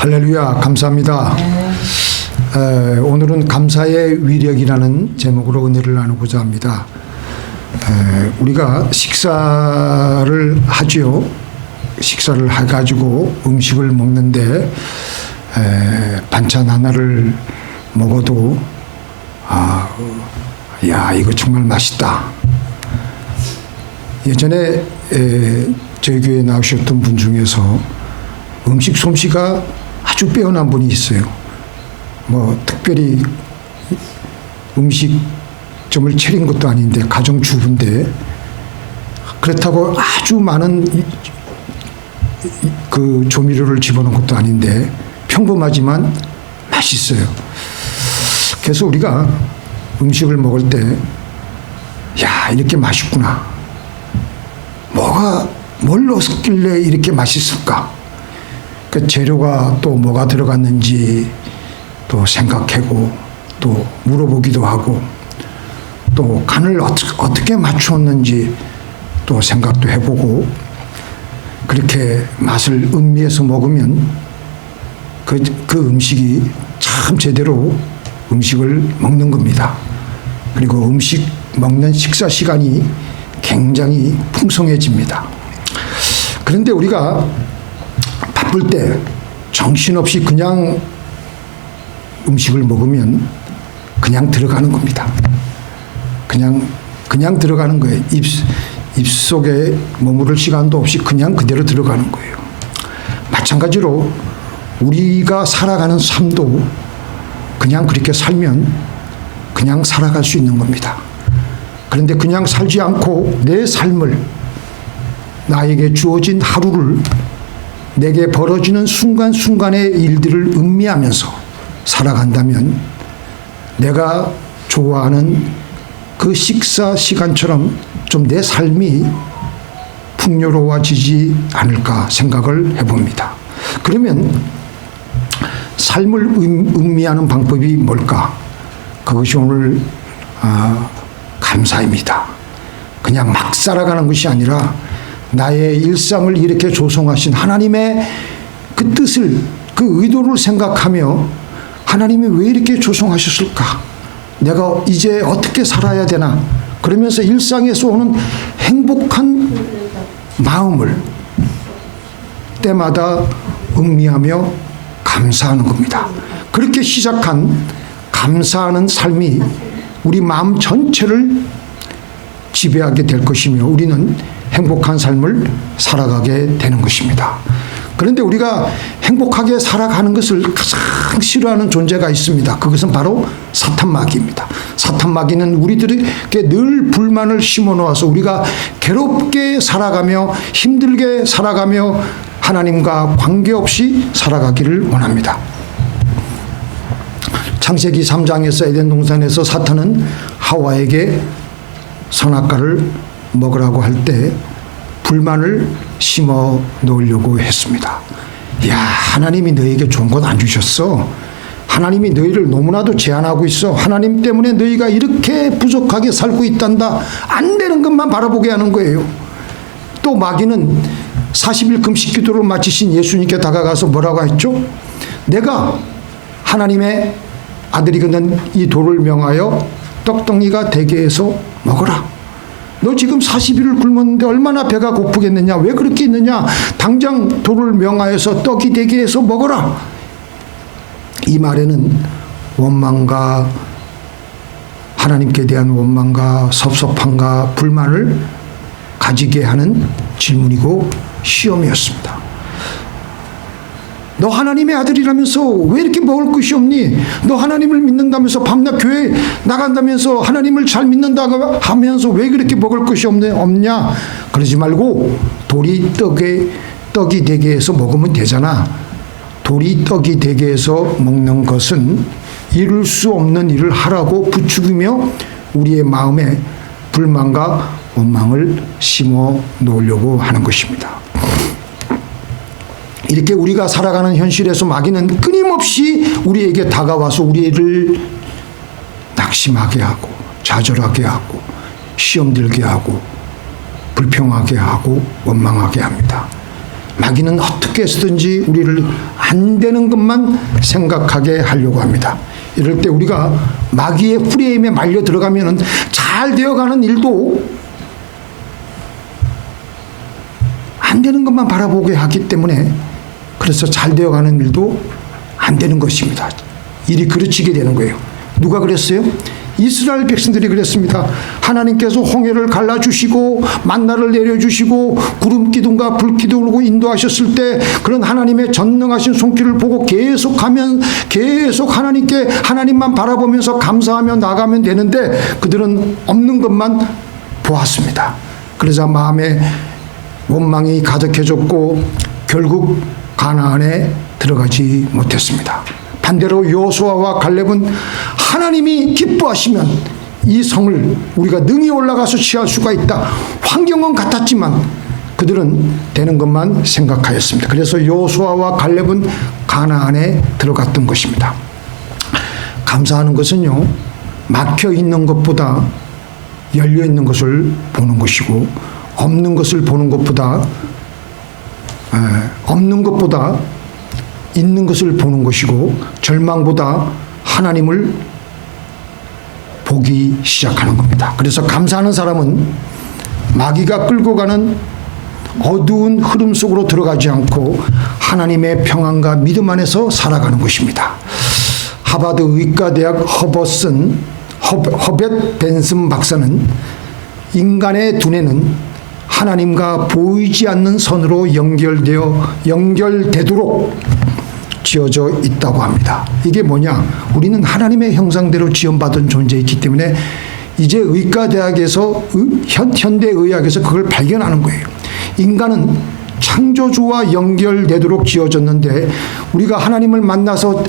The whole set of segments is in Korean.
할렐루야, 감사합니다. 오늘은 감사의 위력이라는 제목으로 은혜를 나누고자 합니다. 우리가 식사를 하지요. 식사를 해가지고 음식을 먹는데 반찬 하나를 먹어도 야, 이거 정말 맛있다. 예전에 저희 교회에 나오셨던 분 중에서 음식 솜씨가 아주 빼어난 분이 있어요. 뭐 특별히 음식점을 차린 것도 아닌데 가정주부인데 그렇다고 아주 많은 그 조미료를 집어넣은 것도 아닌데 평범하지만 맛있어요. 그래서 우리가 음식을 먹을 때 야, 이렇게 맛있구나. 뭘 넣었길래 이렇게 맛있을까? 그 재료가 또 뭐가 들어갔는지 또 생각하고 또 물어보기도 하고 또 간을 어떻게 맞추었는지 또 생각도 해보고 그렇게 맛을 음미해서 먹으면 그 음식이 참 제대로 음식을 먹는 겁니다. 그리고 음식 먹는 식사 시간이 굉장히 풍성해집니다. 그런데 우리가 바쁠 때 정신없이 그냥 음식을 먹으면 그냥 들어가는 겁니다. 그냥 들어가는 거예요. 입속에 머무를 시간도 없이 그냥 그대로 들어가는 거예요. 마찬가지로 우리가 살아가는 삶도 그냥 그렇게 살면 그냥 살아갈 수 있는 겁니다. 그런데 그냥 살지 않고 내 삶을 나에게 주어진 하루를 내게 벌어지는 순간순간의 일들을 음미하면서 살아간다면 내가 좋아하는 그 식사 시간처럼 좀 내 삶이 풍요로워지지 않을까 생각을 해봅니다. 그러면 삶을 음미하는 방법이 뭘까? 그것이 오늘 감사입니다. 그냥 막 살아가는 것이 아니라 나의 일상을 이렇게 조성하신 하나님의 그 뜻을, 그 의도를 생각하며 하나님이 왜 이렇게 조성하셨을까? 내가 이제 어떻게 살아야 되나? 그러면서 일상에서 오는 행복한 마음을 때마다 음미하며 감사하는 겁니다. 그렇게 시작한 감사하는 삶이 우리 마음 전체를 지배하게 될 것이며 우리는 행복한 삶을 살아가게 되는 것입니다. 그런데 우리가 행복하게 살아가는 것을 가장 싫어하는 존재가 있습니다. 그것은 바로 사탄마귀입니다. 사탄마귀는 우리들에게 늘 불만을 심어놓아서 우리가 괴롭게 살아가며 힘들게 살아가며 하나님과 관계없이 살아가기를 원합니다. 창세기 3장에서 에덴 동산에서 사탄은 하와에게 선악과를 먹으라고 할 때 불만을 심어 놓으려고 했습니다. 야, 하나님이 너에게 좋은 것 안 주셨어. 하나님이 너희를 너무나도 제한하고 있어. 하나님 때문에 너희가 이렇게 부족하게 살고 있단다. 안 되는 것만 바라보게 하는 거예요. 또 마귀는 40일 금식 기도를 마치신 예수님께 다가가서 뭐라고 했죠? 내가 하나님의 아들이거든 이 돌을 명하여 떡덩이가 되게 해서 먹어라. 너 지금 40일을 굶었는데 얼마나 배가 고프겠느냐? 왜 그렇게 있느냐? 당장 돌을 명하여서 떡이 되게 해서 먹어라. 이 말에는 원망과 하나님께 대한 원망과 섭섭함과 불만을 가지게 하는 질문이고 시험이었습니다. 너 하나님의 아들이라면서 왜 이렇게 먹을 것이 없니? 너 하나님을 믿는다면서 밤낮 교회 나간다면서 하나님을 잘 믿는다고 하면서 왜 그렇게 먹을 것이 없냐? 그러지 말고 돌이 떡이 되게 해서 먹으면 되잖아. 돌이 떡이 되게 해서 먹는 것은 이룰 수 없는 일을 하라고 부추기며 우리의 마음에 불만과 원망을 심어 놓으려고 하는 것입니다. 이렇게 우리가 살아가는 현실에서 마귀는 끊임없이 우리에게 다가와서 우리를 낙심하게 하고 좌절하게 하고 시험 들게 하고 불평하게 하고 원망하게 합니다. 마귀는 어떻게 해서든지 우리를 안 되는 것만 생각하게 하려고 합니다. 이럴 때 우리가 마귀의 프레임에 말려 들어가면 잘 되어가는 일도 안 되는 것만 바라보게 하기 때문에, 그래서 잘 되어가는 일도 안 되는 것입니다. 일이 그르치게 되는 거예요. 누가 그랬어요? 이스라엘 백성들이 그랬습니다. 하나님께서 홍해를 갈라주시고 만나를 내려주시고 구름 기둥과 불 기둥으로 인도하셨을 때 그런 하나님의 전능하신 손길을 보고 계속 하나님께, 하나님만 바라보면서 감사하며 나가면 되는데 그들은 없는 것만 보았습니다. 그러자 마음에 원망이 가득해졌고 결국 가나안에 들어가지 못했습니다. 반대로 여호수아와 갈렙은 하나님이 기뻐하시면 이 성을 우리가 능히 올라가서 취할 수가 있다. 환경은 같았지만 그들은 되는 것만 생각하였습니다. 그래서 여호수아와 갈렙은 가나안에 들어갔던 것입니다. 감사하는 것은요, 막혀 있는 것보다 열려 있는 것을 보는 것이고, 없는 것을 보는 것보다 있는 것을 보는 것이고, 절망보다 하나님을 보기 시작하는 겁니다. 그래서 감사하는 사람은 마귀가 끌고 가는 어두운 흐름 속으로 들어가지 않고 하나님의 평안과 믿음 안에서 살아가는 것입니다. 하버드 의과대학 허벳 벤슨 박사는 인간의 두뇌는 하나님과 보이지 않는 선으로 연결되도록 지어져 있다고 합니다. 이게 뭐냐? 우리는 하나님의 형상대로 지원받은 존재이기 때문에 이제 의과대학에서 현대의학에서 그걸 발견하는 거예요. 인간은 창조주와 연결되도록 지어졌는데 우리가 하나님을 만나서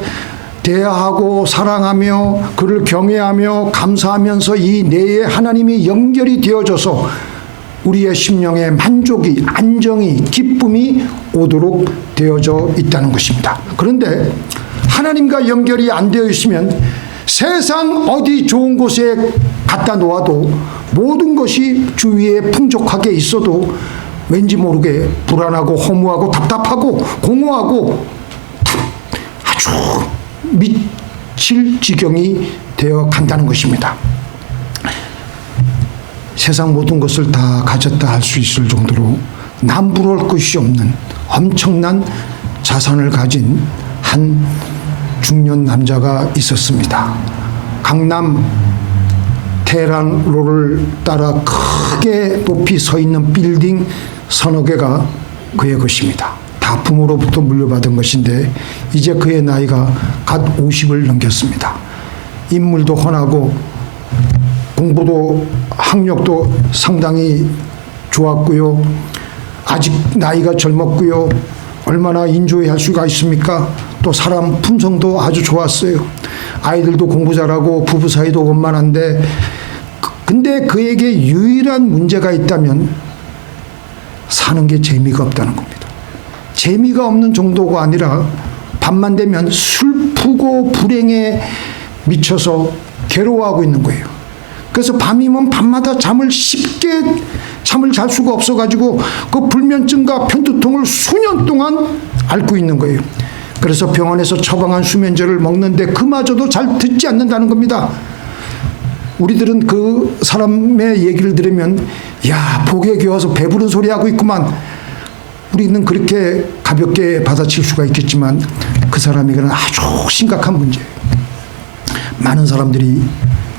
대하고 사랑하며 그를 경외하며 감사하면서 이 내에 하나님이 연결이 되어져서 우리의 심령에 만족이, 안정이, 기쁨이 오도록 되어져 있다는 것입니다. 그런데 하나님과 연결이 안 되어 있으면 세상 어디 좋은 곳에 갖다 놓아도 모든 것이 주위에 풍족하게 있어도 왠지 모르게 불안하고 허무하고 답답하고 공허하고 아주 미칠 지경이 되어 간다는 것입니다. 세상 모든 것을 다 가졌다 할 수 있을 정도로 남부러울 것이 없는 엄청난 자산을 가진 한 중년 남자가 있었습니다. 강남 테헤란로를 따라 크게 높이 서 있는 빌딩 서너 개가 그의 것입니다. 다 부모로부터 물려받은 것인데 이제 그의 나이가 갓 50을 넘겼습니다. 인물도 훤하고 공부도 학력도 상당히 좋았고요. 아직 나이가 젊었고요. 얼마나 인조할 수가 있습니까? 또 사람 품성도 아주 좋았어요. 아이들도 공부 잘하고 부부 사이도 원만한데, 근데 그에게 유일한 문제가 있다면 사는 게 재미가 없다는 겁니다. 재미가 없는 정도가 아니라 밤만 되면 슬프고 불행에 미쳐서 괴로워하고 있는 거예요. 그래서 밤이면 밤마다 잠을 잘 수가 없어가지고 그 불면증과 편두통을 수년 동안 앓고 있는 거예요. 그래서 병원에서 처방한 수면제를 먹는데 그마저도 잘 듣지 않는다는 겁니다. 우리들은 그 사람의 얘기를 들으면 야, 복에 겨워서 배부른 소리 하고 있구만. 우리는 그렇게 가볍게 받아칠 수가 있겠지만 그 사람에게는 아주 심각한 문제예요. 많은 사람들이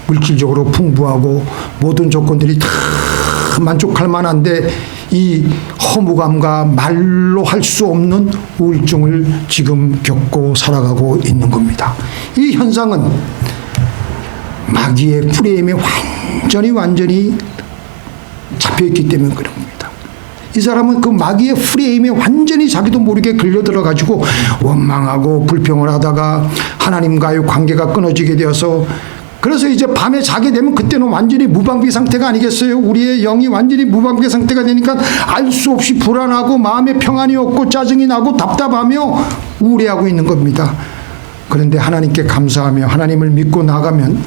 물질적으로 풍부하고 모든 조건들이 다 만족할 만한데 이 허무감과 말로 할 수 없는 우울증을 지금 겪고 살아가고 있는 겁니다. 이 현상은 마귀의 프레임에 완전히 잡혀있기 때문에 그런 겁니다. 이 사람은 그 마귀의 프레임에 완전히 자기도 모르게 끌려들어가지고 원망하고 불평을 하다가 하나님과의 관계가 끊어지게 되어서, 그래서 이제 밤에 자게 되면 그때는 완전히 무방비 상태가 아니겠어요? 우리의 영이 완전히 무방비 상태가 되니까 알 수 없이 불안하고 마음에 평안이 없고 짜증이 나고 답답하며 우울해하고 있는 겁니다. 그런데 하나님께 감사하며 하나님을 믿고 나가면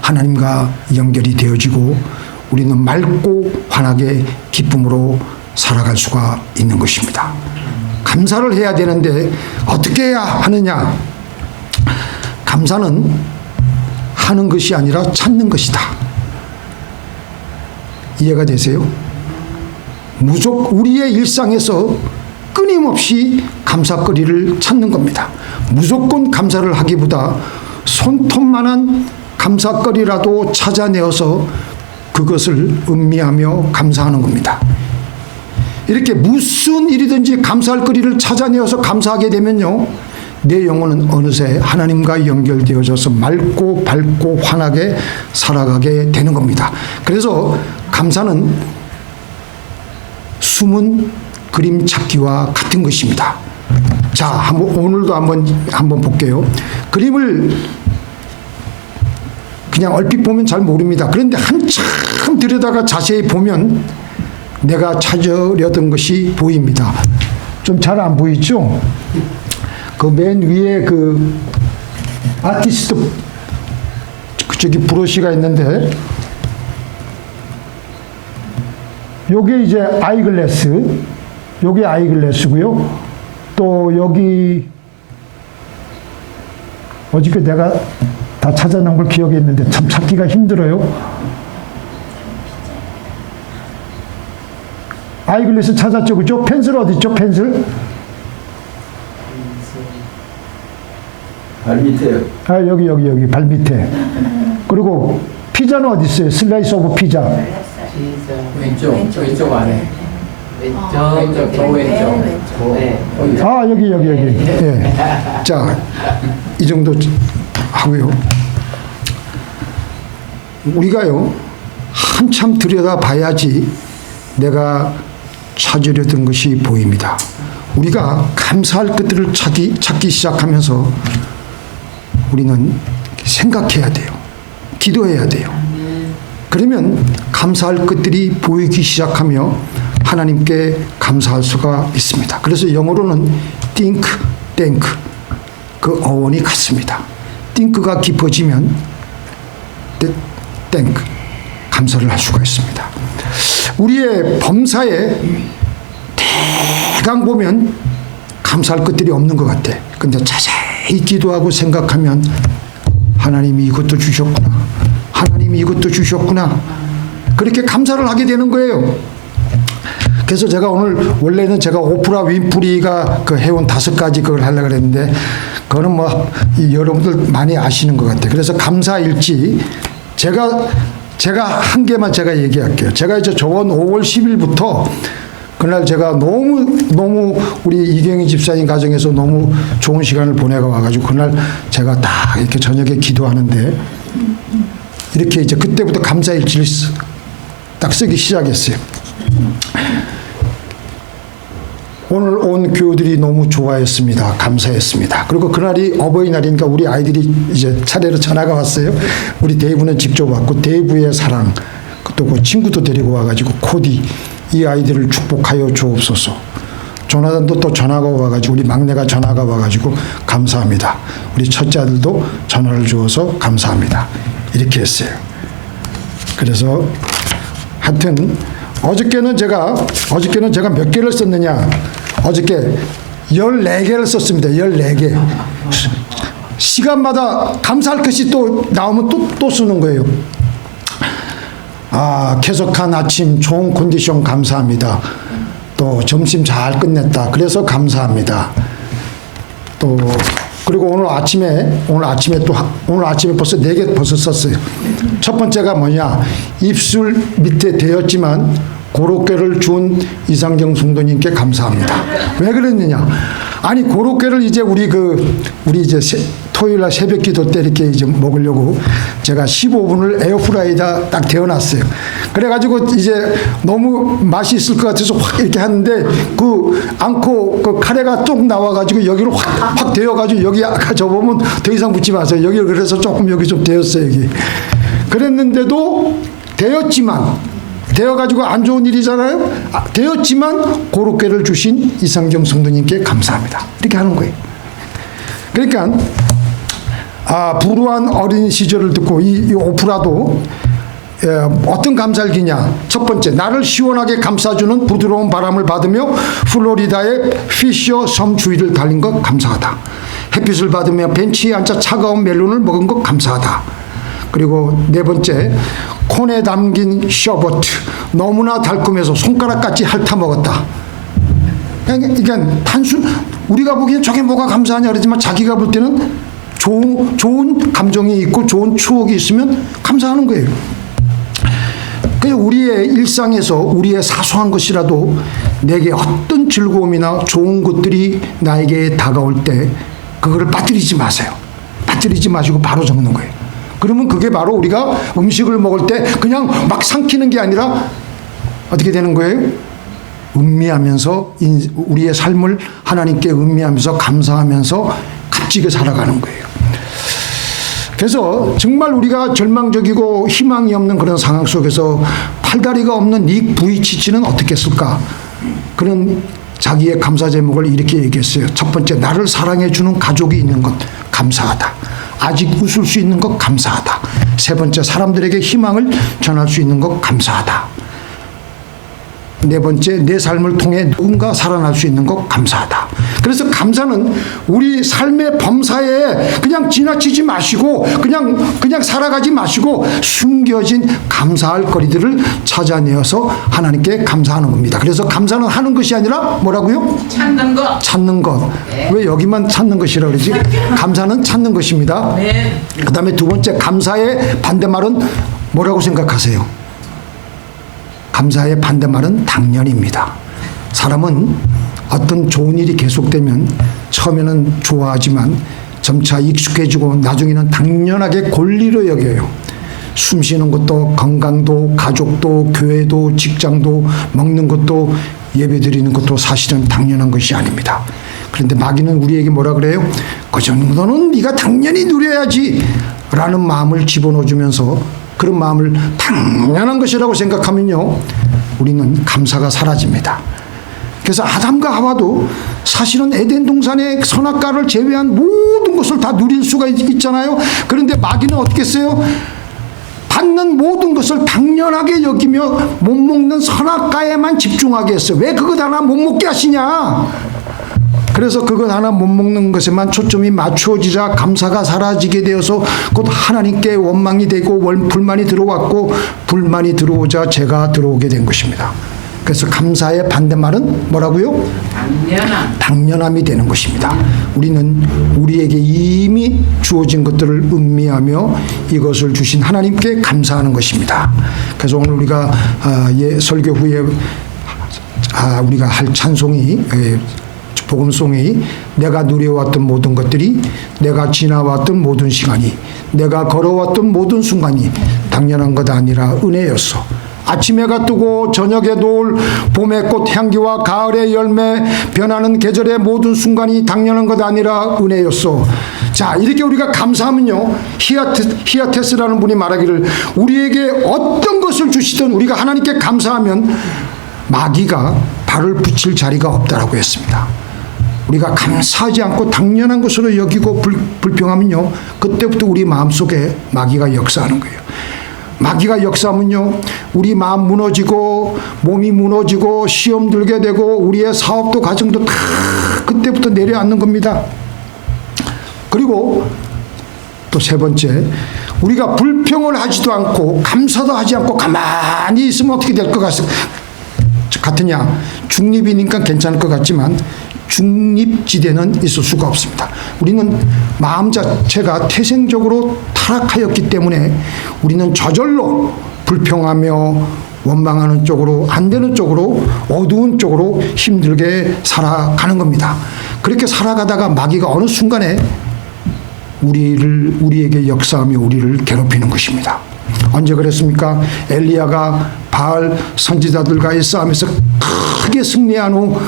하나님과 연결이 되어지고 우리는 맑고 환하게 기쁨으로 살아갈 수가 있는 것입니다. 감사를 해야 되는데 어떻게 해야 하느냐? 감사는 하는 것이 아니라 찾는 것이다. 이해가 되세요? 우리의 일상에서 끊임없이 감사거리를 찾는 겁니다. 무조건 감사를 하기보다 손톱만한 감사거리라도 찾아내어서 그것을 음미하며 감사하는 겁니다. 이렇게 무슨 일이든지 감사할 거리를 찾아내어서 감사하게 되면요, 내 영혼은 어느새 하나님과 연결되어져서 맑고 밝고 환하게 살아가게 되는 겁니다. 그래서 감사는 숨은 그림 찾기와 같은 것입니다. 자, 오늘도 한번 볼게요. 그림을 그냥 얼핏 보면 잘 모릅니다. 그런데 한참 들여다가 자세히 보면 내가 찾으려던 것이 보입니다. 좀 잘 안 보이죠? 그 맨 위에 그 아티스트 저기 브러쉬가 있는데, 요게 이제 아이글래스, 요게 아이글래스고요. 또 여기 어저께 내가 다 찾아놓은 걸 기억이 있는데 참 찾기가 힘들어요. 아이글래스 찾았죠, 그죠? 펜슬 어디 있죠? 펜슬? 발 밑에요. 아, 여기 발 밑에. 그리고 피자는 어디 있어요? 슬라이스 오브 피자. 왼쪽 안에. 왼쪽, 더 왼쪽. 네. 아, 여기. 예. 자, 이 정도 하고요. 우리가요, 한참 들여다 봐야지 내가 찾으려던 것이 보입니다. 우리가 감사할 것들을 찾기 시작하면서 우리는 생각해야 돼요. 기도해야 돼요. 그러면 감사할 것들이 보이기 시작하며 하나님께 감사할 수가 있습니다. 그래서 영어로는 think, thank, 그 어원이 같습니다. think가 깊어지면 thank, 감사를 할 수가 있습니다. 우리의 범사에 대강 보면 감사할 것들이 없는 것 같아. 근데 자세히 기도하고 생각하면 하나님이 이것도 주셨구나. 하나님이 이것도 주셨구나. 그렇게 감사를 하게 되는 거예요. 그래서 제가 오늘 원래는 제가 오프라 윈프리가 그 해온 5가지 그걸 하려고 그랬는데 그거는 뭐 여러분들 많이 아시는 것 같아요. 그래서 감사일지 제가 한 개만 제가 얘기할게요. 제가 이제 저번 5월 10일부터 그날 제가 너무 우리 이경희 집사님 가정에서 너무 좋은 시간을 보내가 와가지고 그날 제가 딱 이렇게 저녁에 기도하는데 이렇게 이제 그때부터 감사일지를 딱 쓰기 시작했어요. 오늘 온 교우들이 너무 좋아했습니다. 감사했습니다. 그리고 그날이 어버이날이니까 우리 아이들이 이제 차례로 전화가 왔어요. 우리 데이브는 직접 왔고 데이브의 사랑, 또 그 친구도 데리고 와가지고 코디, 이 아이들을 축복하여 주옵소서. 조나단도 또 전화가 와가지고 우리 막내가 전화가 와가지고 감사합니다. 우리 첫째 아들도 전화를 주어서 감사합니다. 이렇게 했어요. 그래서 하여튼 어저께는 제가 몇 개를 썼느냐? 어저께 14개를 썼습니다. 14개. 시간마다 감사할 것이 또 나오면 또 쓰는 거예요. 아, 쾌적한 아침, 좋은 컨디션 감사합니다. 또 점심 잘 끝냈다. 그래서 감사합니다. 또 그리고 오늘 아침에 벌써 4개 벌써 썼어요. 첫 번째가 뭐냐? 입술 밑에 대었지만 고로케를 준 이상경 성도님께 감사합니다. 왜 그랬느냐? 아니 고로케를 이제 우리 이제 토요일 날 새벽 기도 때 이렇게 이제 먹으려고 제가 15분을 에어프라이에다 딱 데워놨어요. 그래가지고 이제 너무 맛이 있을 것 같아서 확 이렇게 하는데 그 않고 그 카레가 쭉 나와가지고 여기로 확 데워가지고 여기 아까 저 보면 더 이상 묻지 마세요. 여기 그래서 조금 여기 좀 데웠어요. 여기. 그랬는데도 되어가지고 안 좋은 일이잖아요. 되었지만 고로케를 주신 이상경 성도님께 감사합니다. 이렇게 하는 거예요. 그러니까 불우한 어린 시절을 듣고 이 오프라도 어떤 감살기냐? 첫 번째, 나를 시원하게 감싸주는 부드러운 바람을 받으며 플로리다의 피셔 섬 주위를 달린 것 감사하다. 햇빛을 받으며 벤치에 앉아 차가운 멜론을 먹은 것 감사하다. 그리고 네 번째, 콘에 담긴 셔버트, 너무나 달콤해서 손가락같이 핥아 먹었다. 그러니까 단순, 우리가 보기엔 저게 뭐가 감사하냐 그러지만 자기가 볼 때는 좋은 감정이 있고 좋은 추억이 있으면 감사하는 거예요. 그래서 우리의 일상에서 우리의 사소한 것이라도 내게 어떤 즐거움이나 좋은 것들이 나에게 다가올 때 그거를 빠뜨리지 마세요. 빠뜨리지 마시고 바로 적는 거예요. 그러면 그게 바로 우리가 음식을 먹을 때 그냥 막 삼키는 게 아니라 어떻게 되는 거예요? 음미하면서 우리의 삶을 하나님께 음미하면서 감사하면서 값지게 살아가는 거예요. 그래서 정말 우리가 절망적이고 희망이 없는 그런 상황 속에서 팔다리가 없는 닉 부이치치는 어떻게 했을까? 그런 자기의 감사 제목을 이렇게 얘기했어요. 첫 번째, 나를 사랑해 주는 가족이 있는 것 감사하다. 아직 웃을 수 있는 것 감사하다. 세 번째, 사람들에게 희망을 전할 수 있는 것 감사하다. 네 번째, 내 삶을 통해 누군가 살아날 수 있는 것 감사하다. 그래서 감사는 우리 삶의 범사에 그냥 지나치지 마시고 그냥 살아가지 마시고 숨겨진 감사할 거리들을 찾아내어서 하나님께 감사하는 겁니다. 그래서 감사는 하는 것이 아니라 뭐라고요? 찾는 것. 찾는 것. 네. 왜 여기만 찾는 것이라 그러지? 감사는 찾는 것입니다. 네. 그 다음에 두 번째, 감사의 반대말은 뭐라고 생각하세요? 감사의 반대말은 당연입니다. 사람은 어떤 좋은 일이 계속되면 처음에는 좋아하지만 점차 익숙해지고 나중에는 당연하게 권리로 여겨요. 숨 쉬는 것도 건강도 가족도 교회도 직장도 먹는 것도 예배드리는 것도 사실은 당연한 것이 아닙니다. 그런데 마귀는 우리에게 뭐라 그래요? 그 정도는 네가 당연히 누려야지 라는 마음을 집어넣어주면서 그런 마음을 당연한 것이라고 생각하면요, 우리는 감사가 사라집니다. 그래서 아담과 하와도 사실은 에덴 동산의 선악과를 제외한 모든 것을 다 누릴 수가 있잖아요. 그런데 마귀는 어떻게 했어요? 받는 모든 것을 당연하게 여기며 못 먹는 선악과에만 집중하게 했어요. 왜 그것 하나 못 먹게 하시냐? 그래서 그것 하나 못 먹는 것에만 초점이 맞추어지자 감사가 사라지게 되어서 곧 하나님께 원망이 되고 불만이 들어왔고, 불만이 들어오자 죄가 들어오게 된 것입니다. 그래서 감사의 반대말은 뭐라고요? 당연함이 되는 것입니다. 우리는 우리에게 이미 주어진 것들을 음미하며 이것을 주신 하나님께 감사하는 것입니다. 그래서 오늘 우리가 설교 후에 우리가 할 찬송이 복음송이 내가 누려왔던 모든 것들이, 내가 지나왔던 모든 시간이, 내가 걸어왔던 모든 순간이 당연한 것 아니라 은혜였어. 아침 해가 뜨고 저녁에 노을, 봄의 꽃 향기와 가을의 열매, 변하는 계절의 모든 순간이 당연한 것 아니라 은혜였어. 자, 이렇게 우리가 감사하면요, 히아테스라는 분이 말하기를 우리에게 어떤 것을 주시든 우리가 하나님께 감사하면 마귀가 발을 붙일 자리가 없다라고 했습니다. 우리가 감사하지 않고 당연한 것으로 여기고 불평하면요, 그때부터 우리 마음속에 마귀가 역사하는 거예요. 마귀가 역사하면요, 우리 마음 무너지고 몸이 무너지고 시험 들게 되고 우리의 사업도 가정도 다 그때부터 내려앉는 겁니다. 그리고 또 세 번째, 우리가 불평을 하지도 않고 감사도 하지 않고 가만히 있으면 어떻게 될 것 같으냐? 중립이니까 괜찮을 것 같지만 중립지대는 있을 수가 없습니다. 우리는 마음 자체가 태생적으로 타락하였기 때문에 우리는 저절로 불평하며 원망하는 쪽으로, 안 되는 쪽으로, 어두운 쪽으로 힘들게 살아가는 겁니다. 그렇게 살아가다가 마귀가 어느 순간에 우리에게 역사하며 우리를 괴롭히는 것입니다. 언제 그랬습니까? 엘리야가 바알 선지자들과의 싸움에서 크게 승리한 후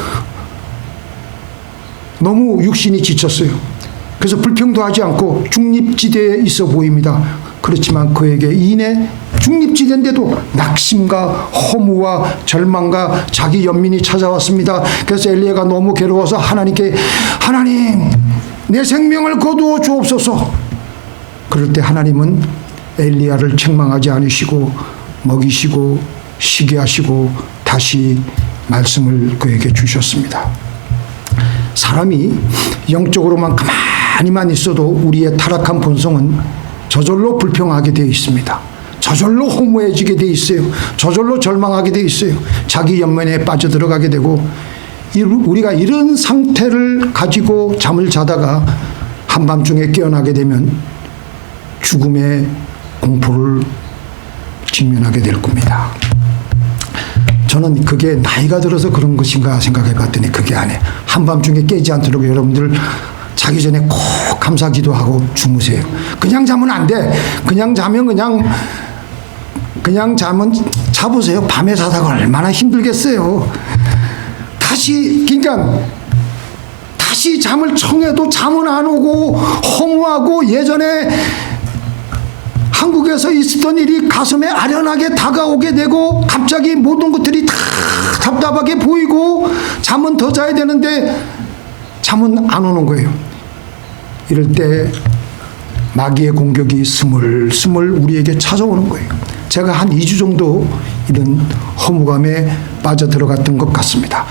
너무 육신이 지쳤어요. 그래서 불평도 하지 않고 중립지대에 있어 보입니다. 그렇지만 그에게 이내 중립지대인데도 낙심과 허무와 절망과 자기 연민이 찾아왔습니다. 그래서 엘리야가 너무 괴로워서 하나님께, 하나님 내 생명을 거두어 주옵소서. 그럴 때 하나님은 엘리야를 책망하지 않으시고 먹이시고 쉬게 하시고 다시 말씀을 그에게 주셨습니다. 사람이 영적으로만 가만히만 있어도 우리의 타락한 본성은 저절로 불평하게 되어 있습니다. 저절로 허무해지게 되어 있어요. 저절로 절망하게 되어 있어요. 자기 연면에 빠져들어가게 되고, 우리가 이런 상태를 가지고 잠을 자다가 한밤중에 깨어나게 되면 죽음의 공포를 직면하게 될 겁니다. 저는 그게 나이가 들어서 그런 것인가 생각해 봤더니 그게 아니에요. 한밤중에 깨지 않도록 여러분들 자기 전에 꼭 감사 기도하고 주무세요. 그냥 자면 안 돼. 그냥 자면 그냥 자면 자보세요. 밤에 자다가 얼마나 힘들겠어요. 그러니까 다시 잠을 청해도 잠은 안 오고 허무하고, 예전에 한국에서 있었던 일이 가슴에 아련하게 다가오게 되고, 갑자기 모든 것들이 다 답답하게 보이고, 잠은 더 자야 되는데 잠은 안 오는 거예요. 이럴 때 마귀의 공격이 스물스물 우리에게 찾아오는 거예요. 제가 한 2주 정도 이런 허무감에 빠져들어갔던 것 같습니다.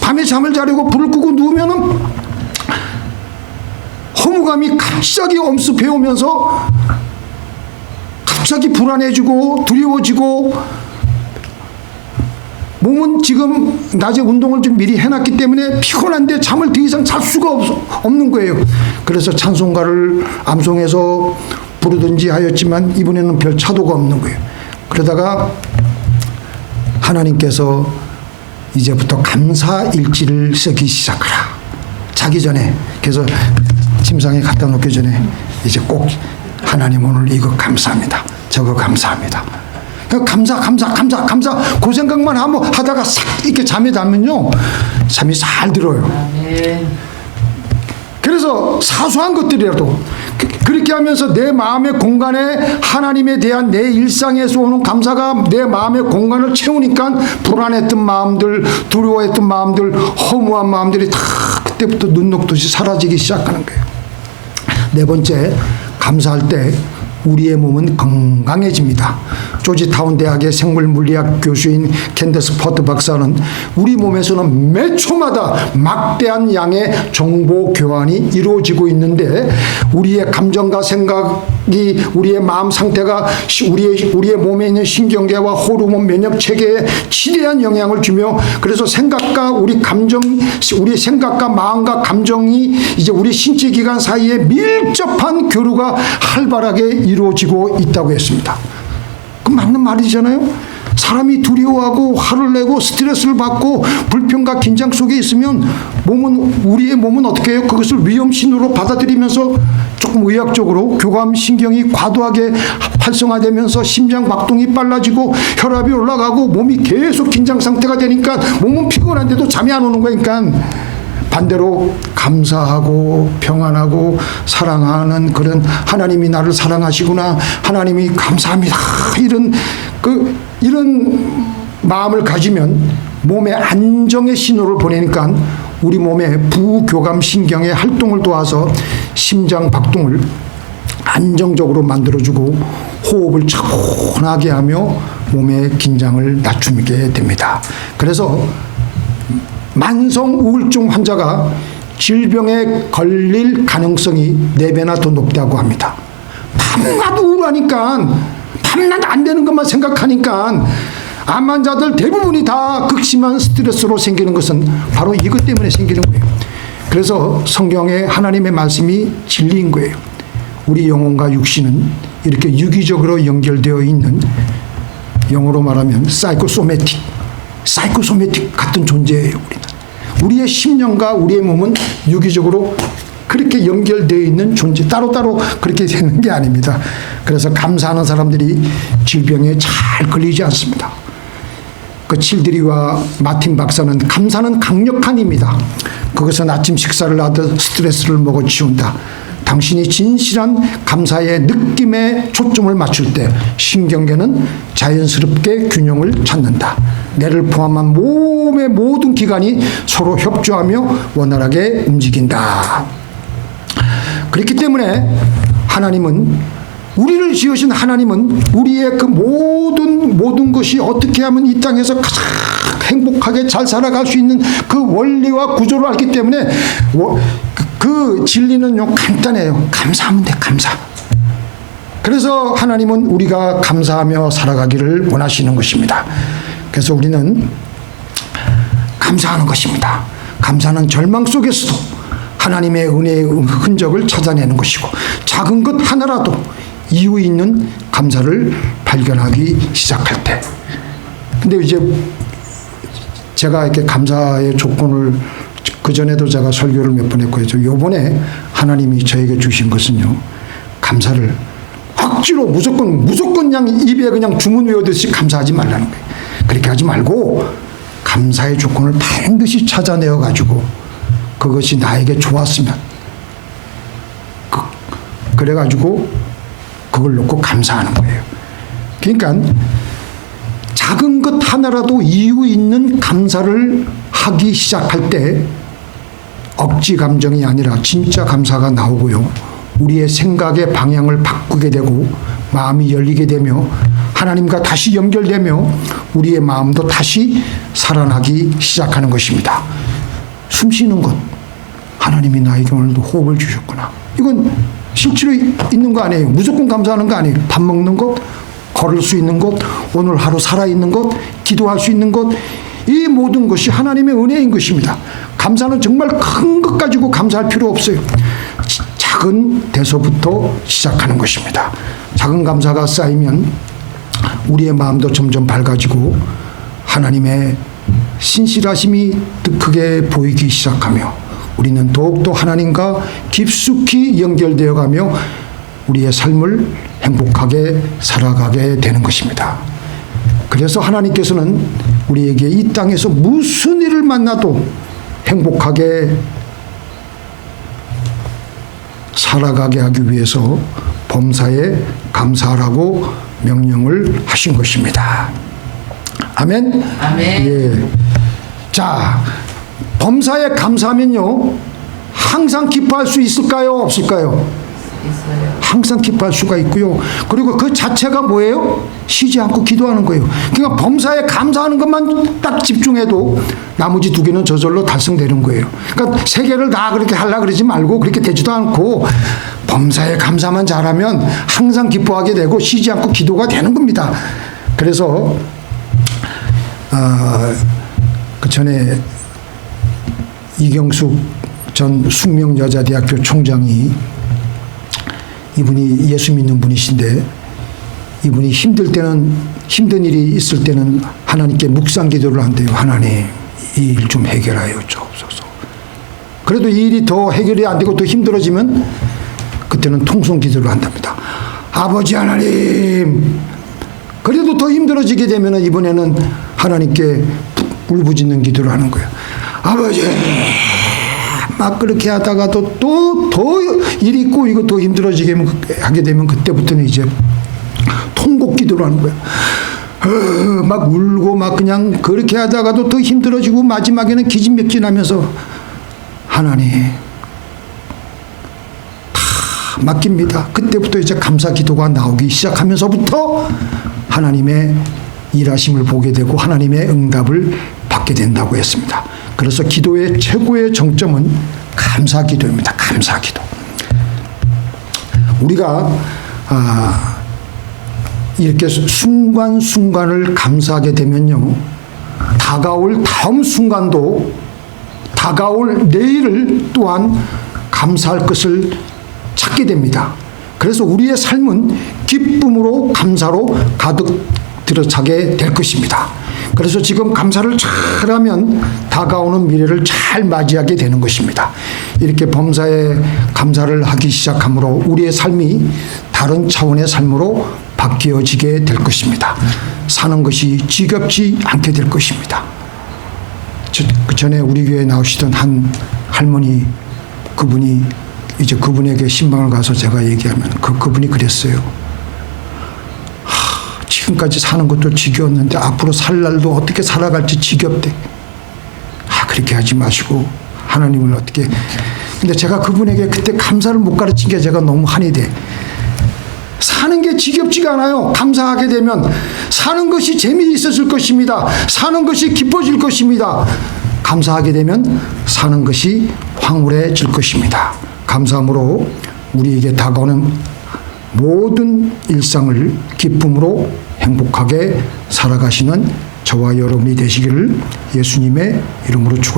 밤에 잠을 자려고 불을 끄고 누우면은 허무감이 갑자기 엄습해 오면서 갑자기 불안해지고 두려워지고, 몸은 지금 낮에 운동을 좀 미리 해놨기 때문에 피곤한데 잠을 더 이상 잘 수가 없는 거예요. 그래서 찬송가를 암송해서 부르든지 하였지만 이번에는 별 차도가 없는 거예요. 그러다가 하나님께서 이제부터 감사일지를 쓰기 시작하라. 자기 전에, 그래서 침상에 갖다 놓기 전에 이제 꼭 하나님 오늘 이거 감사합니다. 저거 감사합니다. 감사 그 생각만 하다가 싹 이렇게 잠이 들면요, 잠이 잘 들어요. 그래서 사소한 것들이라도 그렇게 하면서 내 마음의 공간에 하나님에 대한 내 일상에서 오는 감사가 내 마음의 공간을 채우니까 불안했던 마음들, 두려워했던 마음들, 허무한 마음들이 다 그때부터 눈 녹듯이 사라지기 시작하는 거예요. 네 번째, 감사할 때 우리의 몸은 건강해집니다. 조지타운 대학의 생물물리학 교수인 캔더스 퍼트 박사는 우리 몸에서는 매 초마다 막대한 양의 정보 교환이 이루어지고 있는데, 우리의 감정과 생각이 우리의 마음 상태가 우리의 몸에 있는 신경계와 호르몬 면역 체계에 지대한 영향을 주며, 그래서 우리 생각과 마음과 감정이 이제 우리 신체 기관 사이에 밀접한 교류가 활발하게 이루어지고 있다고 했습니다. 그 맞는 말이잖아요. 사람이 두려워하고 화를 내고 스트레스를 받고 불평과 긴장 속에 있으면 우리의 몸은 어떻게 해요? 그것을 위험신호로 받아들이면서 조금 의학적으로 교감신경이 과도하게 활성화되면서 심장 박동이 빨라지고 혈압이 올라가고 몸이 계속 긴장 상태가 되니까 몸은 피곤한데도 잠이 안 오는 거니까, 반대로 감사하고 평안하고 사랑하는 그런, 하나님이 나를 사랑하시구나, 하나님이 감사합니다, 이런 마음을 가지면 몸에 안정의 신호를 보내니까 우리 몸의 부교감 신경의 활동을 도와서 심장 박동을 안정적으로 만들어주고 호흡을 차분하게 하며 몸의 긴장을 낮추게 됩니다. 그래서 만성 우울증 환자가 질병에 걸릴 가능성이 4배나 더 높다고 합니다. 밤낮 우울하니까, 밤낮 안 되는 것만 생각하니까 암 환자들 대부분이 다 극심한 스트레스로 생기는 것은 바로 이것 때문에 생기는 거예요. 그래서 성경에 하나님의 말씀이 진리인 거예요. 우리 영혼과 육신은 이렇게 유기적으로 연결되어 있는, 영어로 말하면 사이코소매틱 같은 존재예요. 우리의 심령과 우리의 몸은 유기적으로 그렇게 연결되어 있는 존재, 따로따로 그렇게 되는 게 아닙니다. 그래서 감사하는 사람들이 질병에 잘 걸리지 않습니다. 그 칠드리와 마틴 박사는 감사는 강력한 힘이다. 그것은 아침 식사를 하듯 스트레스를 먹어치운다. 당신이 진실한 감사의 느낌에 초점을 맞출 때 신경계는 자연스럽게 균형을 찾는다. 뇌를 포함한 몸의 모든 기관이 서로 협조하며 원활하게 움직인다. 그렇기 때문에 하나님은 우리를 지으신 하나님은 우리의 그 모든 것이 어떻게 하면 이 땅에서 가장 행복하게 잘 살아갈 수 있는 그 원리와 구조를 알기 때문에 그 진리는요 간단해요. 감사하면 돼. 감사. 그래서 하나님은 우리가 감사하며 살아가기를 원하시는 것입니다. 그래서 우리는 감사하는 것입니다. 감사는 절망 속에서도 하나님의 은혜의 흔적을 찾아내는 것이고 작은 것 하나라도 이유 있는 감사를 발견하기 시작할 때. 근데 이제 제가 이렇게 감사의 조건을 그전에도 제가 설교를 몇 번 했고요. 요번에 하나님이 저에게 주신 것은요. 감사를 억지로 무조건 그냥 입에 그냥 주문 외우듯이 감사하지 말라는 거예요. 그렇게 하지 말고 감사의 조건을 반드시 찾아내어 가지고 그것이 나에게 좋았으면 그래가지고 그걸 놓고 감사하는 거예요. 그러니까 작은 것 하나라도 이유 있는 감사를 하기 시작할 때 억지 감정이 아니라 진짜 감사가 나오고요. 우리의 생각의 방향을 바꾸게 되고 마음이 열리게 되며 하나님과 다시 연결되며 우리의 마음도 다시 살아나기 시작하는 것입니다. 숨 쉬는 것, 하나님이 나에게 오늘도 호흡을 주셨구나. 이건 실제로 있는 거 아니에요. 무조건 감사하는 거 아니에요. 밥 먹는 것, 걸을 수 있는 것, 오늘 하루 살아있는 것, 기도할 수 있는 것, 이 모든 것이 하나님의 은혜인 것입니다. 감사는 정말 큰 것 가지고 감사할 필요 없어요. 작은 데서부터 시작하는 것입니다. 작은 감사가 쌓이면 우리의 마음도 점점 밝아지고 하나님의 신실하심이 크게 보이기 시작하며 우리는 더욱더 하나님과 깊숙이 연결되어 가며 우리의 삶을 행복하게 살아가게 되는 것입니다. 그래서 하나님께서는 우리에게 이 땅에서 무슨 일을 만나도 행복하게 살아가게 하기 위해서 범사에 감사하라고 명령을 하신 것입니다. 아멘. 아멘. 예. 자, 범사에 감사하면요 항상 기뻐할 수 있을까요? 없을까요? 있어요. 항상 기뻐할 수가 있고요. 그리고 그 자체가 뭐예요? 쉬지 않고 기도하는 거예요. 그러니까 범사에 감사하는 것만 딱 집중해도 나머지 두 개는 저절로 달성되는 거예요. 그러니까 세 개를 다 그렇게 하려고 그러지 말고 그렇게 되지도 않고 범사에 감사만 잘하면 항상 기뻐하게 되고 쉬지 않고 기도가 되는 겁니다. 그래서 그 전에 이경숙 전 숙명여자대학교 총장이 이분이 예수 믿는 분이신데 이분이 힘들 때는 힘든 일이 있을 때는 하나님께 묵상 기도를 한대요. 하나님 이 일 좀 해결하여 주옵소서. 그래도 이 일이 더 해결이 안 되고 더 힘들어지면 그때는 통성 기도를 한답니다. 아버지 하나님 그래도 더 힘들어지게 되면 이번에는 하나님께 울부짖는 기도를 하는 거예요. 아버지 막 그렇게 하다가도 또 더 일이 있고 이거 더 힘들어지게 하게 되면 그때부터는 이제 통곡 기도를 하는 거예요. 막 울고 막 그냥 그렇게 하다가도 더 힘들어지고 마지막에는 기진맥진하면서 하나님 다 맡깁니다. 그때부터 이제 감사 기도가 나오기 시작하면서부터 하나님의 일하심을 보게 되고 하나님의 응답을 받게 된다고 했습니다. 그래서 기도의 최고의 정점은 감사 기도입니다. 감사 기도. 우리가 이렇게 순간순간을 감사하게 되면요 다가올 다음 순간도 다가올 내일을 또한 감사할 것을 찾게 됩니다. 그래서 우리의 삶은 기쁨으로 감사로 가득 들어차게 될 것입니다. 그래서 지금 감사를 잘하면 다가오는 미래를 잘 맞이하게 되는 것입니다. 이렇게 범사에 감사를 하기 시작하므로 우리의 삶이 다른 차원의 삶으로 바뀌어지게 될 것입니다. 사는 것이 지겹지 않게 될 것입니다. 그 전에 우리 교회에 나오시던 한 할머니 그분이 이제 그분에게 신방을 가서 제가 얘기하면 그분이 그랬어요. 지금까지 사는 것도 지겨웠는데 앞으로 살 날도 어떻게 살아갈지 지겹대. 그렇게 하지 마시고 하나님을 어떻게. 근데 제가 그분에게 그때 감사를 못 가르친 게 제가 너무 한이 돼. 사는 게 지겹지가 않아요. 감사하게 되면 사는 것이 재미있었을 것입니다. 사는 것이 기뻐질 것입니다. 감사하게 되면 사는 것이 황홀해질 것입니다. 감사함으로 우리에게 다가오는 모든 일상을 기쁨으로 행복하게 살아가시는 저와 여러분이 되시기를 예수님의 이름으로 축원드립니다.